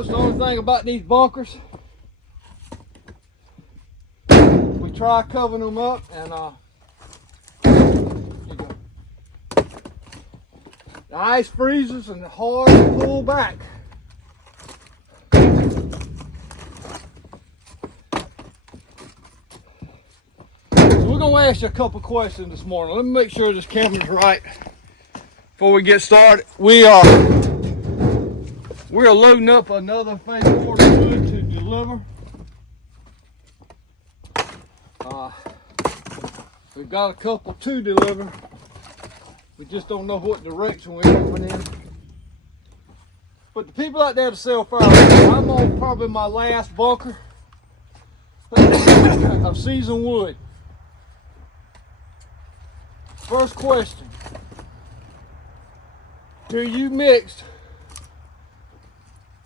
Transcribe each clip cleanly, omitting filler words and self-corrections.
regardless, the only thing about these bunkers, we try covering them up, and here you go. The ice freezes and it's hard to pull back. So we're gonna ask you a couple questions this morning. Let me make sure this camera's right before we get started. We're loading up another face cord of wood to deliver. We've got a couple to deliver. We just don't know what direction we're going in. But the people out there to sell firewood, I'm on probably my last bunker of seasoned wood. First question. Do you mix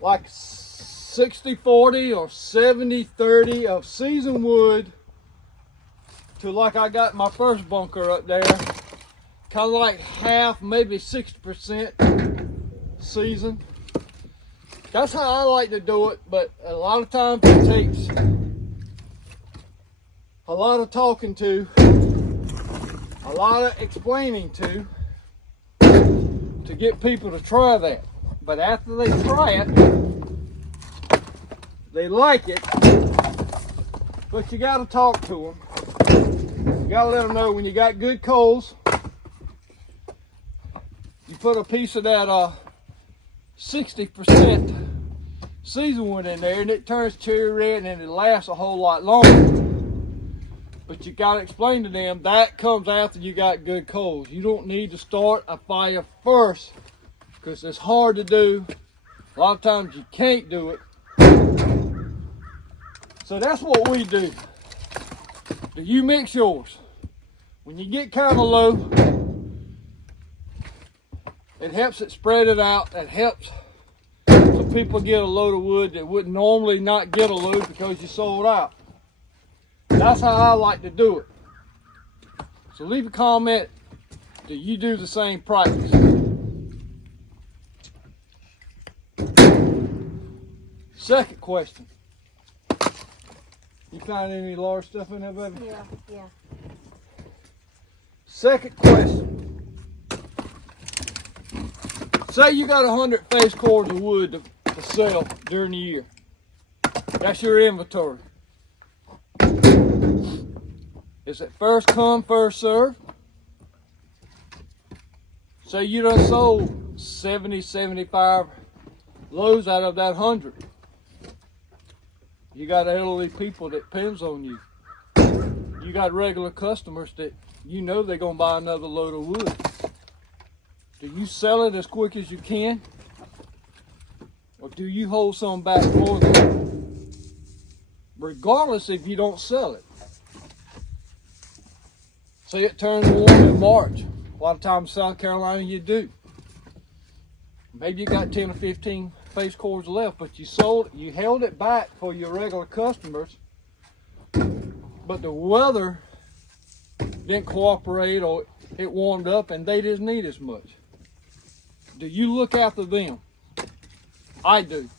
like 60-40 or 70-30 of seasoned wood to like I got my first bunker up there, kind of like half, maybe 60% seasoned? That's how I like to do it, but a lot of times it takes a lot of talking to, a lot of explaining to get people to try that. But after they try it, they like it, but you got to talk to them. You got to let them know when you got good coals, you put a piece of that 60% seasoned wood in there and it turns cherry red and it lasts a whole lot longer. But you got to explain to them that comes after you got good coals. You don't need to start a fire first because it's hard to do. A lot of times you can't do it. So that's what we do. Do you mix yours? When you get kind of low, it helps it spread it out. It helps so people get a load of wood that would normally not get a load because you sold out. That's how I like to do it. So leave a comment that you do the same practice. Second question. You find any large stuff in there, baby? Yeah. Second question. Say you got 100 face cords of wood to sell during the year. That's your inventory. Is it first come, first serve? Say you done sold 70, 75 loads out of that 100. You got elderly people that depends on you. You got regular customers that you know they're gonna buy another load of wood. Do you sell it as quick as you can? Or do you hold some back for them? Regardless if you don't sell it. Say it turns warm in March. A lot of times in South Carolina you do. Maybe you got 10 or 15 face cords left, but you held it back for your regular customers, but the weather didn't cooperate or it warmed up and they didn't need as much. Do you look after them? I do.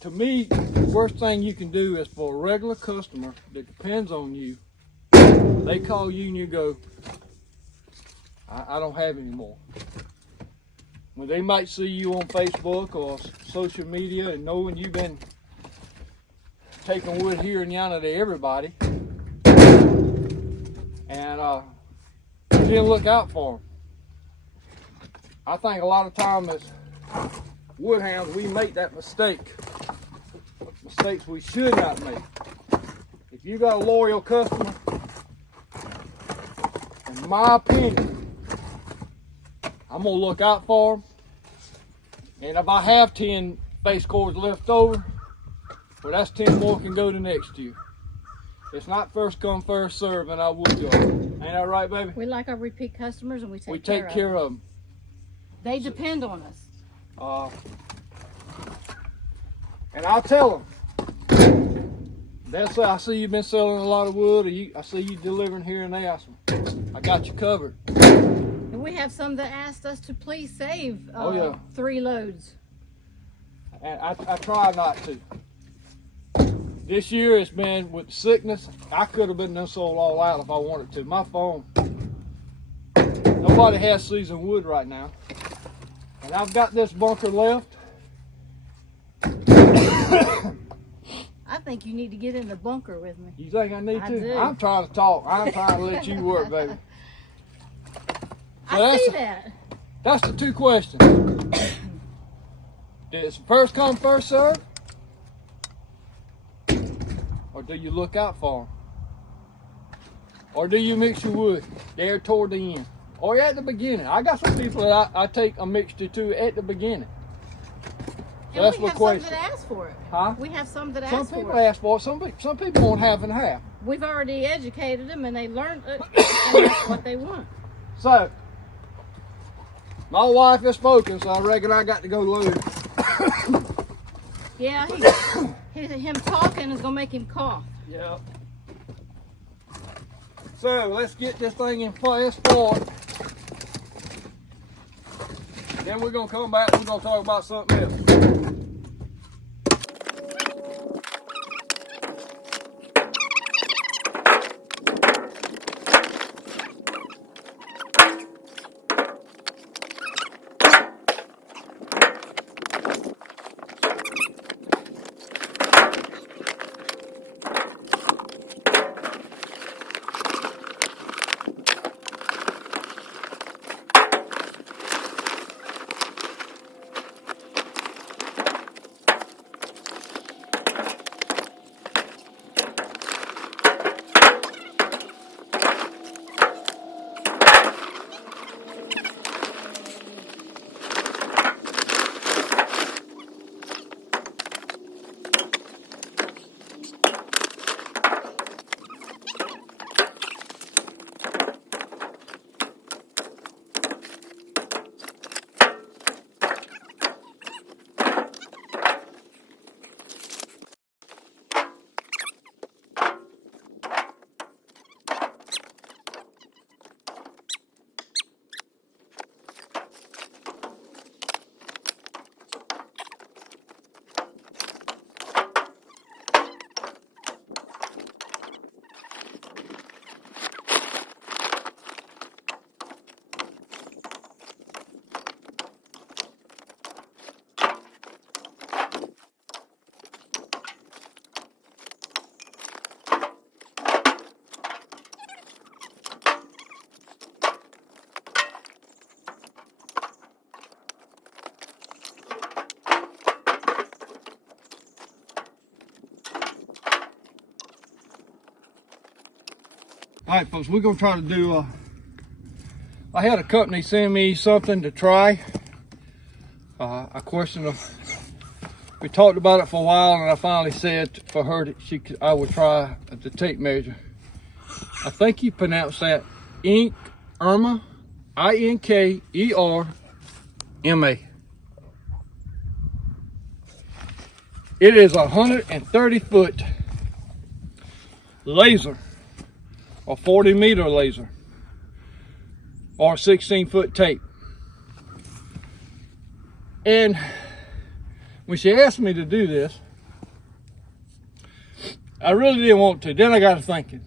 To me, the worst thing you can do is for a regular customer that depends on you, they call you and you go, I don't have any more. When they might see you on Facebook or social media and knowing you've been taking wood here and yonder to everybody, and you didn't look out for them. I think a lot of times as wood hounds we make that mistake. Mistakes we should not make. If you got a loyal customer, in my opinion, I'm gonna look out for them. And if I have 10 face cords left over, well, that's 10 more can go to next year. It's not first come, first serve, and I would go. Ain't that right, baby? We like our repeat customers and we take care of them. They depend on us. And I'll tell them. They'll say, I see you've been selling a lot of wood, or I see you delivering here and there. I got you covered. And we have some that asked us to please save 3 loads. and I try not to. This year it's been with sickness. I could have been done sold all out if I wanted to. My phone, nobody has seasoned wood right now. And I've got this bunker left. I think you need to get in the bunker with me. You think I need I to? do. I'm trying to talk. I'm trying to let you work, baby. So I see that. That's the two questions. Does first come, first serve? Or do you look out for them? Or do you mix your wood there toward the end? Or at the beginning? I got some people that I take a mixture to at the beginning. So And that's we the have question. some that ask for it. Huh? We have some that Some ask people for it. ask for it. Some people want half and half. We've already educated them and they learned it, and that's what they want. So, my wife has spoken, so I reckon I got to go load. Yeah, him talking is gonna make him cough. Yep. So let's get this thing in place for it. Then we're gonna come back and we're gonna talk about something else. All right, folks, we're gonna try to do, I had a company send me something to try. A question of, we talked about it for a while and I finally said for her that I would try the tape measure. I think you pronounce that Irma, Inkerma. It is a 130-foot laser, or 40-meter laser, or 16-foot tape. And when she asked me to do this, I really didn't want to. Then I got to thinking.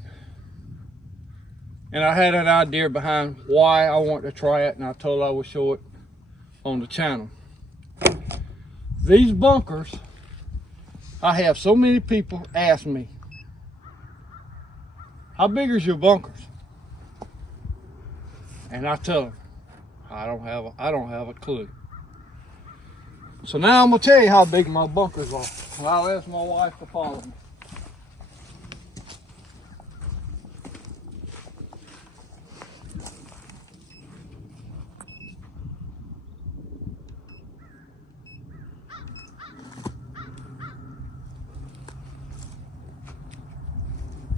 And I had an idea behind why I wanted to try it, and I told her I would show it on the channel. These bunkers, I have so many people ask me, how big is your bunkers? And I tell them, I don't have a clue. So now I'm gonna tell you how big my bunkers are. And I'll ask my wife to follow me.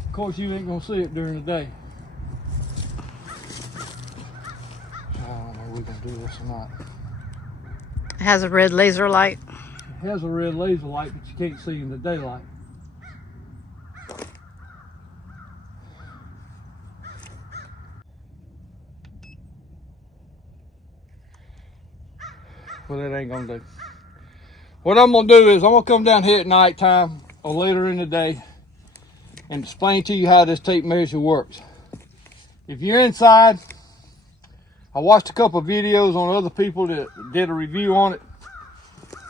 Of course, you ain't gonna see it during the day. I don't know if we're gonna do this or not. It has a red laser light. It has a red laser light, but you can't see in the daylight. Well, that ain't gonna do. What I'm gonna do is I'm gonna come down here at nighttime or later in the day and explain to you how this tape measure works. If you're inside, I watched a couple of videos on other people that did a review on it.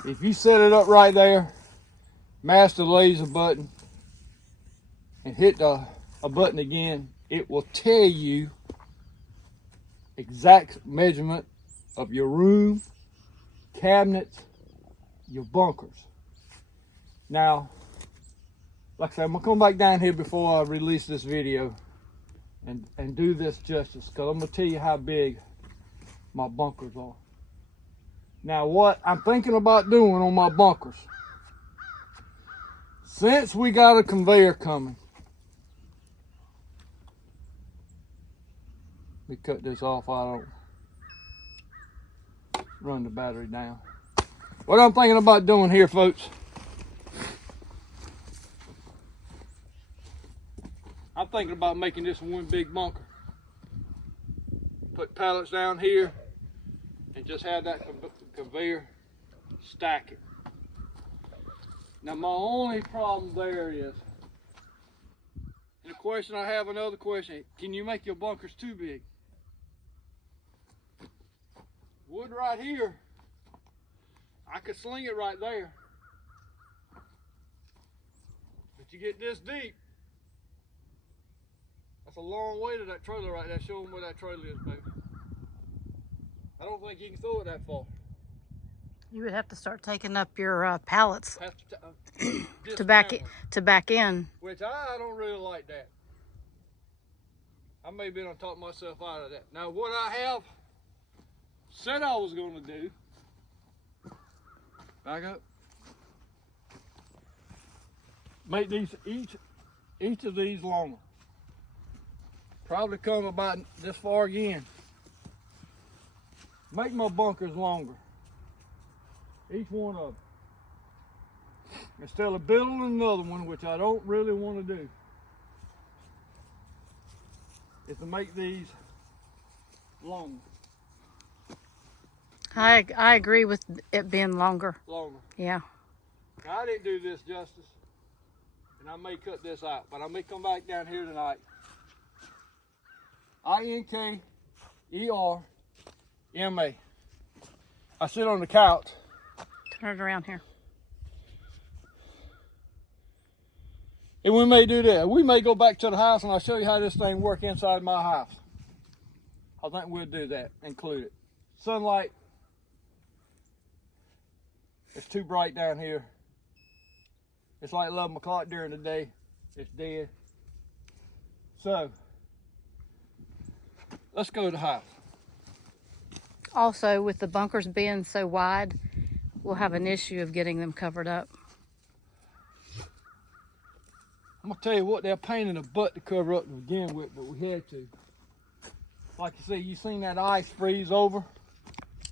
If you set it up right there, mash the laser button, and hit a button again, it will tell you exact measurement of your room, cabinets, your bunkers. Now, like I said, I'm gonna come back down here before I release this video and do this justice, because I'm gonna tell you how big my bunkers are. Now, what I'm thinking about doing on my bunkers, since we got a conveyor coming, let me cut this off. I don't run the battery down. What I'm thinking about doing here, folks, I'm thinking about making this one big bunker. Put pallets down here and just have that conveyor stack it. Now my only problem there is, and the question I have, another question, can you make your bunkers too big? Wood right here, I could sling it right there. But you get this deep, that's a long way to that trailer right there. Show them where that trailer is, baby. I don't think you can throw it that far. You would have to start taking up your pallets Have to to back in. Which I don't really like that. I may be able to talk myself out of that. Now what I have said I was going to do, back up, make these each of these longer. Probably come about this far again. Make my bunkers longer. Each one of them. Instead of building another one, which I don't really want to do, is to make these longer. I agree with it being longer. Longer. Yeah. Now, I didn't do this justice, and I may cut this out, but I may come back down here tonight. INKERMA. I sit on the couch. Turn it around here. And we may do that. We may go back to the house and I'll show you how this thing works inside my house. I think we'll do that, include it. Sunlight. It's too bright down here. It's like 11 o'clock during the day. It's dead. So, let's go to the house. Also, with the bunkers being so wide, we'll have an issue of getting them covered up. I'm gonna tell you what, they're a pain in the butt to cover up to begin with, but we had to. Like you see, you seen that ice freeze over?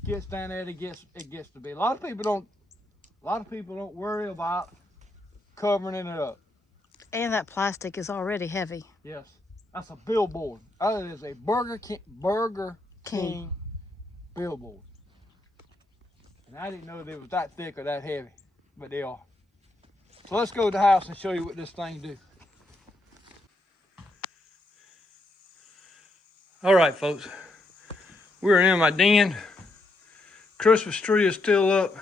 Gets down there, it gets to be. A lot of people don't worry about covering it up. And that plastic is already heavy. Yes, that's a billboard. That is a Burger King billboard. And I didn't know they was that thick or that heavy, but they are. So let's go to the house and show you what this thing do. All right, folks. We're in my den. Christmas tree is still up.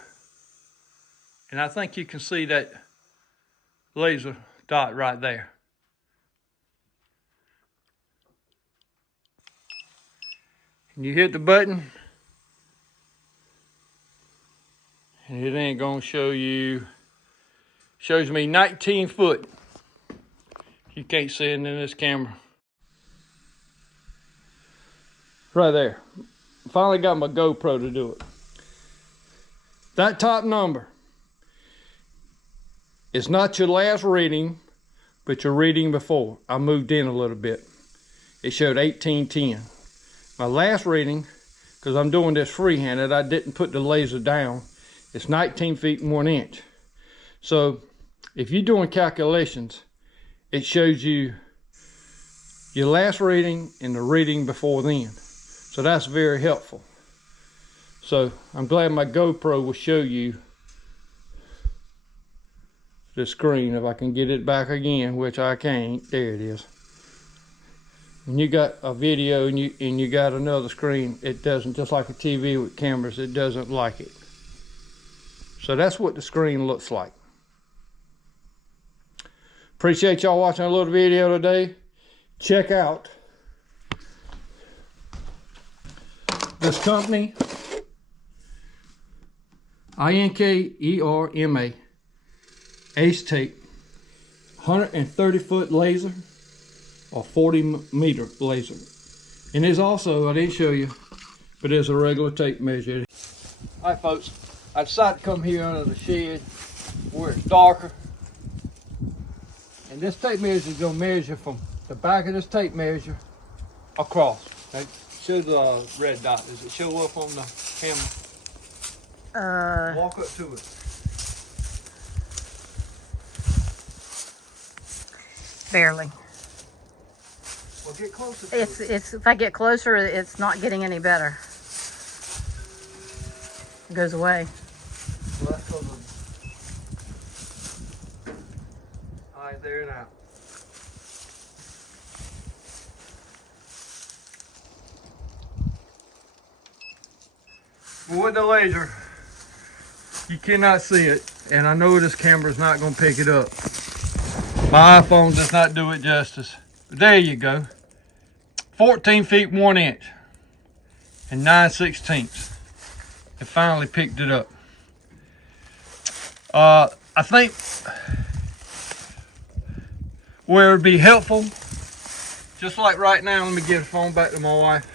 And I think you can see that laser dot right there. And you hit the button, and it ain't gonna show you. Shows me 19 foot. You can't see it in this camera. Right there. Finally got my GoPro to do it. That top number is not your last reading, but your reading before. I moved in a little bit. It showed 1810. My last reading, because I'm doing this freehanded, I didn't put the laser down. It's 19 feet and 1 inch. So if you're doing calculations, it shows you your last reading and the reading before then. So that's very helpful. So I'm glad my GoPro will show you the screen. If I can get it back again, which I can't. There it is. When you got a video and you got another screen, it doesn't, just like a TV with cameras, it doesn't like it. So that's what the screen looks like. Appreciate y'all watching a little video today. Check out this company, Inkerma Ace Tape, 130 foot laser or 40 meter laser. And there's also, I didn't show you, but there's a regular tape measure. All right, folks, I decided to come here under the shed where it's darker. And this tape measure is going to measure from the back of this tape measure across. Okay? Show the red dot. Does it show up on the camera? Walk up to it. Barely. Well, get closer to It's if I get closer, it's not getting any better. It goes away. Well, that's close. All right, there now. Well, with the laser, you cannot see it, and I know this camera's not going to pick it up. My iPhone does not do it justice. But there you go. 14 feet 1 inch and 9/16. It finally picked it up. I think where it would be helpful, just like right now, let me give the phone back to my wife.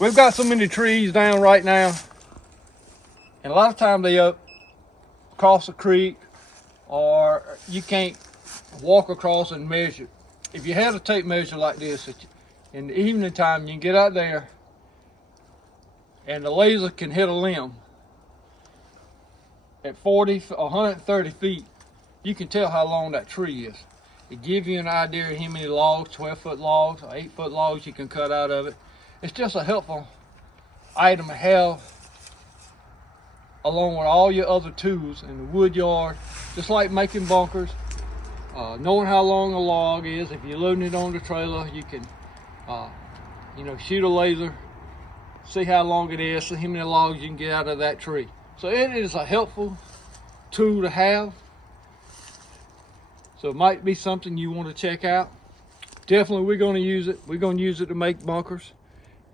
We've got so many trees down right now, and a lot of times they up across the creek, or you can't walk across and measure. If you had a tape measure like this, in the evening time, you can get out there and the laser can hit a limb at 40, 130 feet. You can tell how long that tree is. It gives you an idea of how many logs, 12-foot logs, or 8-foot logs you can cut out of it. It's just a helpful item to have along with all your other tools in the wood yard, just like making bunkers. Knowing how long a log is. If you're loading it on the trailer, you can shoot a laser, see how long it is, see how many logs you can get out of that tree. So it is a helpful tool to have. So it might be something you want to check out. Definitely we're going to use it. We're going to use it to make bunkers,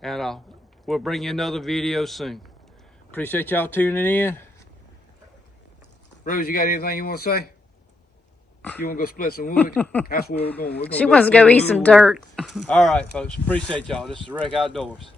and we'll bring you another video soon. Appreciate y'all tuning in. Rose, you got anything you want to say? You want to go split some wood? That's where we're going. She wants to go eat some dirt. All right, folks. Appreciate y'all. This is Wreck Outdoors.